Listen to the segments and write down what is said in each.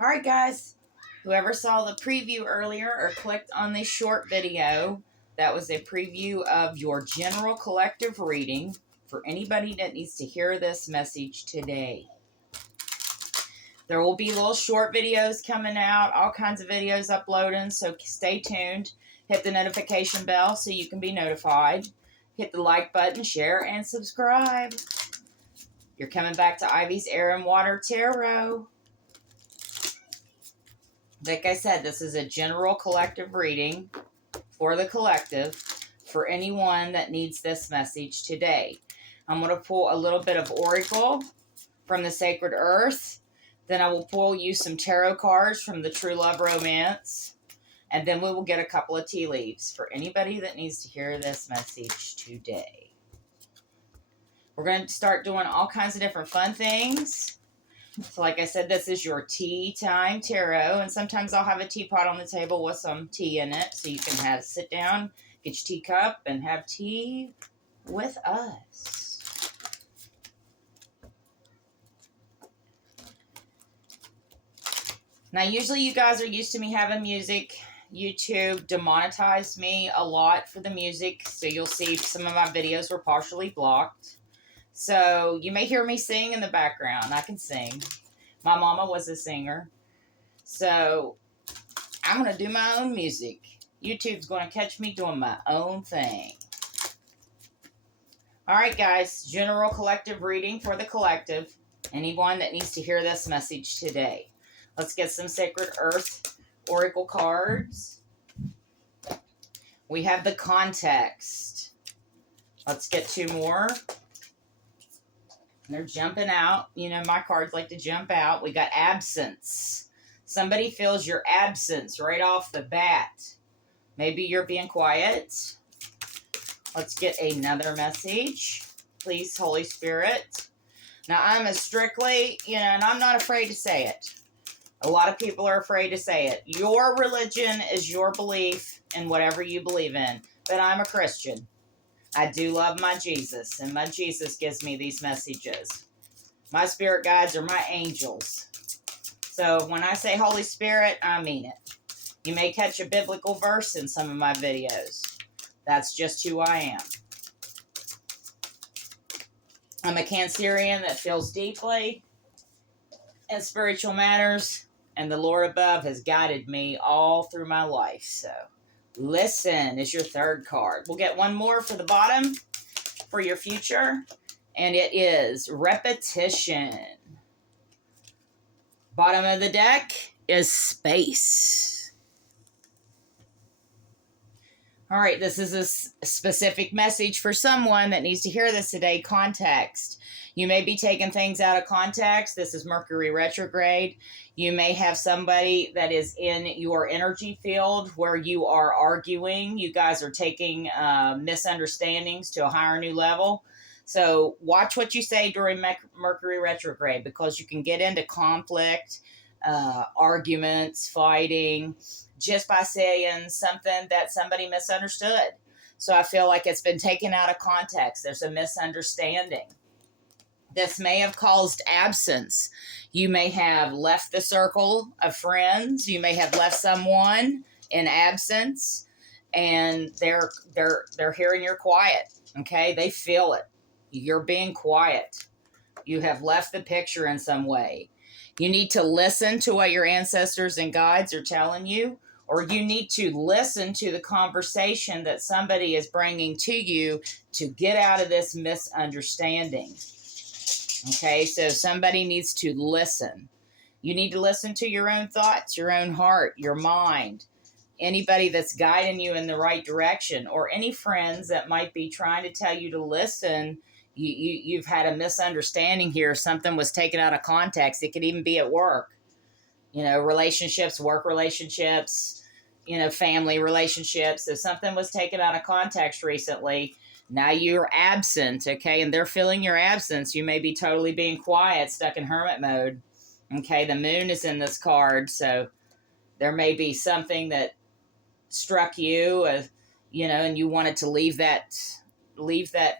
All right, guys. Whoever saw the preview earlier or clicked on the short video, that was a preview of your general collective reading for anybody that needs to hear this message today. There will be little short videos coming out, all kinds of videos uploading, so stay tuned. Hit the notification bell so you can be notified. Hit the like button, share, and subscribe. You're coming back to Ivy's Air and Water Tarot. Like I said, this is a general collective reading for the collective for anyone that needs this message today. I'm going to pull a little bit of Oracle from the Sacred Earth. Then I will pull you some tarot cards from the True Love Romance. And then we will get a couple of tea leaves for anybody that needs to hear this message today. We're going to start doing all kinds of different fun things. So like I said, this is your tea time tarot. And sometimes I'll have a teapot on the table with some tea in it. So you can sit down, get your teacup, and have tea with us. Now, usually you guys are used to me having music. YouTube demonetized me a lot for the music. So you'll see some of my videos were partially blocked. So you may hear me sing in the background. I can sing. My mama was a singer. So I'm going to do my own music. YouTube's going to catch me doing my own thing. All right, guys. General collective reading for the collective. Anyone that needs to hear this message today. Let's get some Sacred Earth Oracle cards. We have the context. Let's get two more. They're jumping out. You know, my cards like to jump out. We got absence. Somebody feels your absence right off the bat. Maybe you're being quiet. Let's get another message. Please, Holy Spirit. Now, I'm a strictly, and I'm not afraid to say it. A lot of people are afraid to say it. Your religion is your belief in whatever you believe in. But I'm a Christian. I do love my Jesus, and my Jesus gives me these messages. My spirit guides are my angels. So when I say Holy Spirit, I mean it. You may catch a biblical verse in some of my videos. That's just who I am. I'm a Cancerian that feels deeply in spiritual matters, and the Lord above has guided me all through my life. So listen is your third card. We'll get one more for the bottom for your future, and it is repetition. Bottom of the deck is space. All right, this is a specific message for someone that needs to hear this today. Context. You may be taking things out of context. This is Mercury retrograde. You may have somebody that is in your energy field where you are arguing. You guys are taking misunderstandings to a higher new level. So watch what you say during Mercury retrograde, because you can get into conflict, arguments, fighting, just by saying something that somebody misunderstood. So I feel like it's been taken out of context. There's a misunderstanding. This may have caused absence. You may have left the circle of friends. You may have left someone in absence, and they're hearing you're quiet. Okay, they feel it. You're being quiet. You have left the picture in some way. You need to listen to what your ancestors and guides are telling you, or you need to listen to the conversation that somebody is bringing to you to get out of this misunderstanding. Okay, so somebody needs to listen. You need to listen to your own thoughts, your own heart, your mind, anybody that's guiding you in the right direction, or any friends that might be trying to tell you to listen. You've had a misunderstanding here. Something was taken out of context. It could even be at work. Relationships, work relationships, family relationships. If something was taken out of context recently, now you're absent, okay? And they're feeling your absence. You may be totally being quiet, stuck in hermit mode, okay? The moon is in this card, so there may be something that struck you, and you wanted to leave that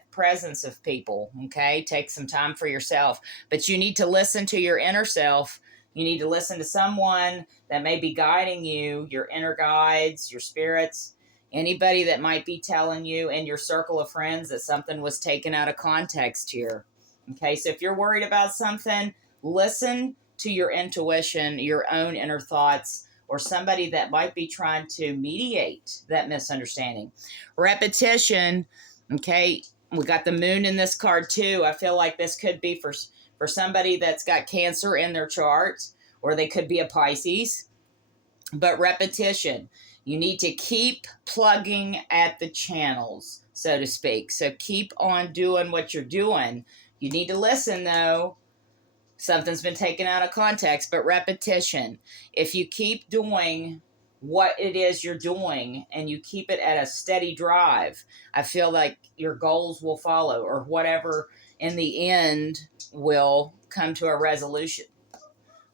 presence of people, okay? Take some time for yourself. But you need to listen to your inner self You need to listen to someone that may be guiding you, your inner guides, your spirits, anybody that might be telling you in your circle of friends that something was taken out of context here. Okay, so if you're worried about something, listen to your intuition, your own inner thoughts, or somebody that might be trying to mediate that misunderstanding. Repetition, okay, we got the moon in this card too. I feel like this could be for somebody that's got Cancer in their chart, or they could be a Pisces. But repetition, you need to keep plugging at the channels, so to speak. So keep on doing what you're doing. You need to listen, though. Something's been taken out of context, but repetition. If you keep doing what it is you're doing and you keep it at a steady drive, I feel like your goals will follow, or whatever in the end will come to a resolution.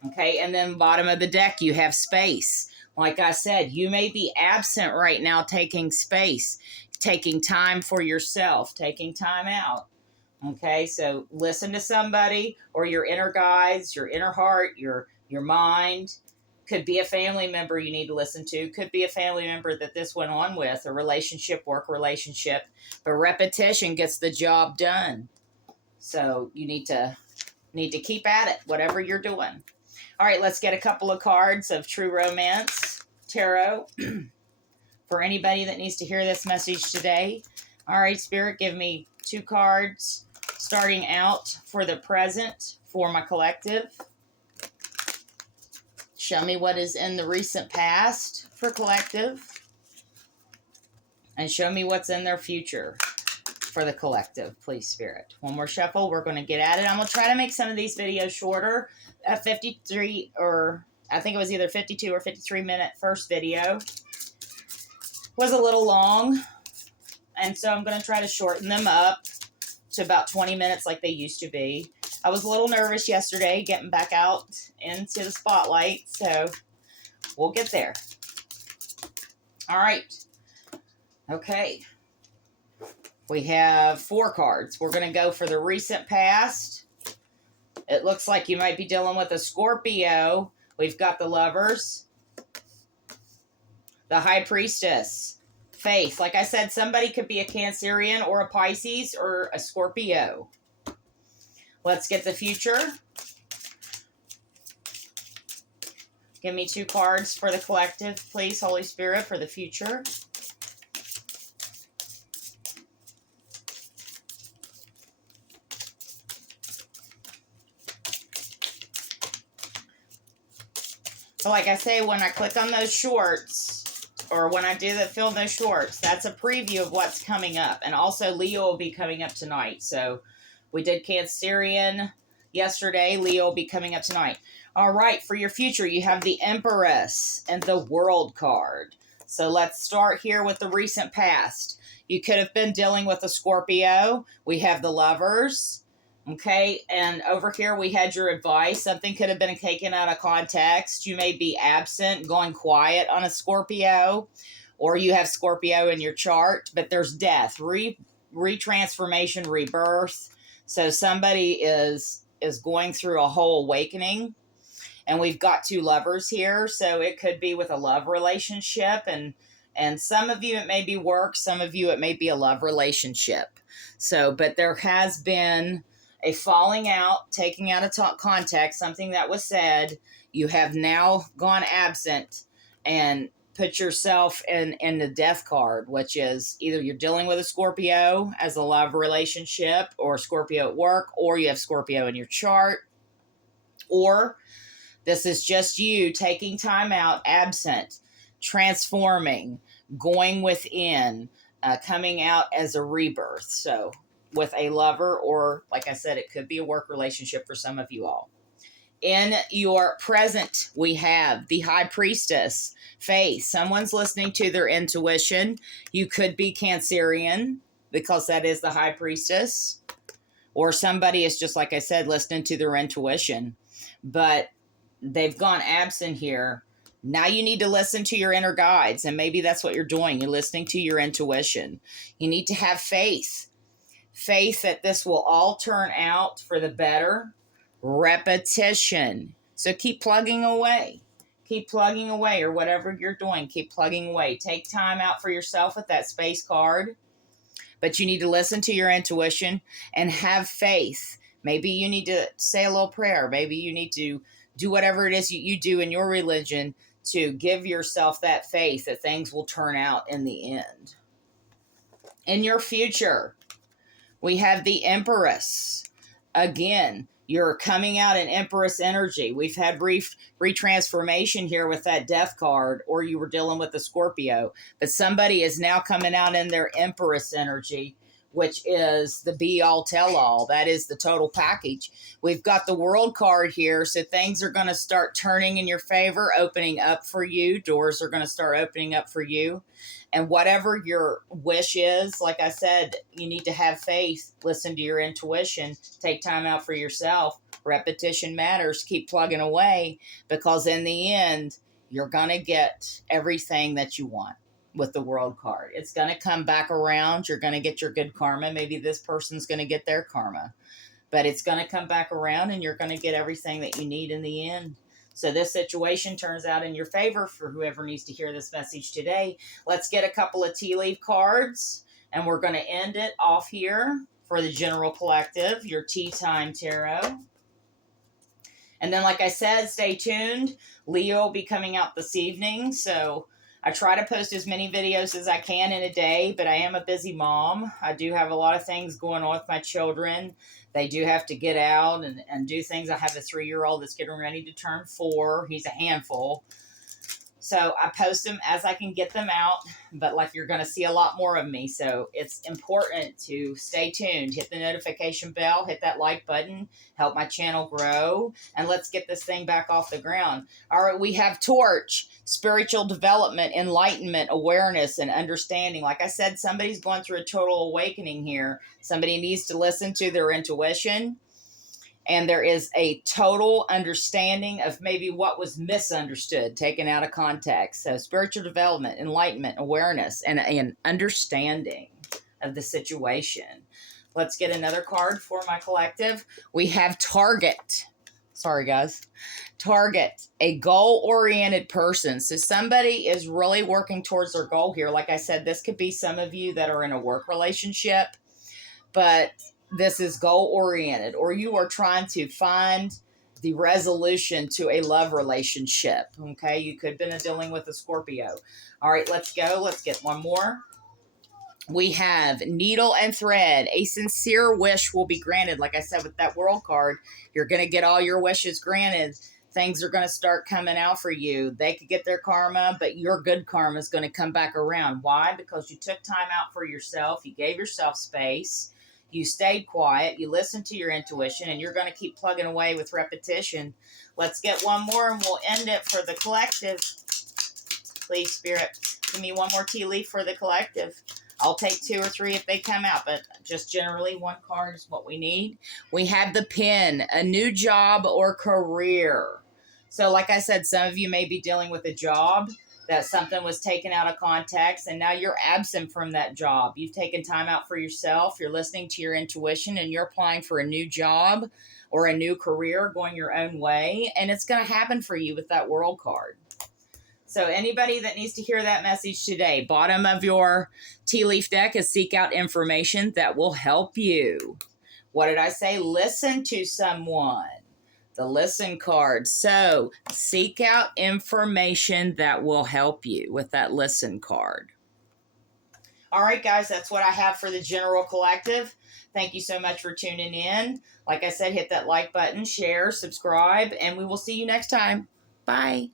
Okay, and then bottom of the deck, you have space. Like I said, you may be absent right now, taking space, taking time for yourself, taking time out. Okay, so listen to somebody, or your inner guides, your inner heart, your mind. Could be a family member you need to listen to. Could be a family member that this went on with, a relationship, work relationship. But repetition gets the job done. So you need to keep at it, whatever you're doing. All right, let's get a couple of cards of True Romance Tarot for anybody that needs to hear this message today. All right, Spirit, give me 2 cards starting out for the present for my collective. Show me what is in the recent past for collective. And show me what's in their future for the collective, please, Spirit. One more shuffle. We're going to get at it. I'm going to try to make some of these videos shorter. 53, or I think it was either 52 or 53 minute first video was a little long. And so I'm going to try to shorten them up to about 20 minutes like they used to be. I was a little nervous yesterday getting back out into the spotlight, so we'll get there. All right. Okay. We have 4 cards. We're going to go for the recent past. It looks like you might be dealing with a Scorpio. We've got the Lovers, the High Priestess, Faith. Like I said, somebody could be a Cancerian or a Pisces or a Scorpio. Let's get the future. Give me 2 cards for the collective, please, Holy Spirit, for the future. So like I say, when I click on those shorts, or when I do film those shorts, that's a preview of what's coming up. And also Leo will be coming up tonight. So we did Cancerian yesterday. Leo will be coming up tonight. All right, for your future, you have the Empress and the World card. So let's start here with the recent past. You could have been dealing with a Scorpio. We have the Lovers. Okay, and over here we had your advice. Something could have been taken out of context. You may be absent, going quiet on a Scorpio, or you have Scorpio in your chart, but there's death, retransformation, rebirth. So somebody is going through a whole awakening, and we've got 2 Lovers here, so it could be with a love relationship, and some of you it may be work, some of you it may be a love relationship. So, but there has been a falling out, taking out of context, something that was said. You have now gone absent and put yourself in the death card, which is either you're dealing with a Scorpio as a love relationship, or Scorpio at work, or you have Scorpio in your chart, or this is just you taking time out, absent, transforming, going within, coming out as a rebirth. So with a lover, or like I said, it could be a work relationship for some of you all. In your present, we have the High Priestess, Faith. Someone's listening to their intuition. You could be Cancerian, because that is the High Priestess. Or somebody is, just like I said, listening to their intuition. But they've gone absent here. Now you need to listen to your inner guides. And maybe that's what you're doing. You're listening to your intuition. You need to have faith. Faith that this will all turn out for the better. Repetition. So keep plugging away. Keep plugging away, or whatever you're doing, keep plugging away. Take time out for yourself with that space card. But you need to listen to your intuition and have faith. Maybe you need to say a little prayer. Maybe you need to do whatever it is you do in your religion to give yourself that faith that things will turn out in the end. In your future, we have the Empress. Again, you're coming out in Empress energy. We've had brief retransformation here with that Death card, or you were dealing with the Scorpio. But somebody is now coming out in their Empress energy, which is the be-all, tell-all. That is the total package. We've got the World card here, so things are going to start turning in your favor, opening up for you. Doors are going to start opening up for you. And whatever your wish is, like I said, you need to have faith, listen to your intuition, take time out for yourself. Repetition matters. Keep plugging away, because in the end, you're going to get everything that you want with the World card. It's going to come back around. You're going to get your good karma. Maybe this person's going to get their karma, but it's going to come back around and you're going to get everything that you need in the end. So this situation turns out in your favor for whoever needs to hear this message today. Let's get a couple of tea leaf cards, and we're going to end it off here for the general collective, your Tea Time Tarot. And then, like I said, stay tuned. Leo will be coming out this evening, so I try to post as many videos as I can in a day, but I am a busy mom. I do have a lot of things going on with my children. They do have to get out and do things. I have a 3-year-old that's getting ready to turn 4. He's a handful. So I post them as I can get them out, but like you're going to see a lot more of me. So it's important to stay tuned. Hit the notification bell, hit that like button, help my channel grow, and let's get this thing back off the ground. All right, we have Torch, spiritual development, enlightenment, awareness, and understanding. Like I said, somebody's going through a total awakening here. Somebody needs to listen to their intuition. And there is a total understanding of maybe what was misunderstood, taken out of context. So spiritual development, enlightenment, awareness, and an understanding of the situation. Let's get another card for my collective. We have Target. Sorry, guys. Target, a goal-oriented person. So somebody is really working towards their goal here. Like I said, this could be some of you that are in a work relationship, but this is goal-oriented, or you are trying to find the resolution to a love relationship. Okay, you could have been dealing with a Scorpio. All right, let's go. Let's get one more. We have needle and thread. A sincere wish will be granted. Like I said, with that World card, you're going to get all your wishes granted. Things are going to start coming out for you. They could get their karma, but your good karma is going to come back around. Why? Because you took time out for yourself. You gave yourself space. You stayed quiet, you listened to your intuition, and you're going to keep plugging away with repetition. Let's get one more, and we'll end it for the collective. Please, Spirit, give me one more tea leaf for the collective. I'll take 2 or 3 if they come out, but just generally 1 card is what we need. We have the Pen, a new job or career. So like I said, some of you may be dealing with a job that something was taken out of context, and now you're absent from that job. You've taken time out for yourself. You're listening to your intuition, and you're applying for a new job or a new career, going your own way, and it's going to happen for you with that World card. So anybody that needs to hear that message today, bottom of your tea leaf deck is seek out information that will help you. What did I say? Listen to someone. The listen card. So seek out information that will help you with that listen card. All right, guys, that's what I have for the general collective. Thank you so much for tuning in. Like I said, hit that like button, share, subscribe, and we will see you next time. Bye.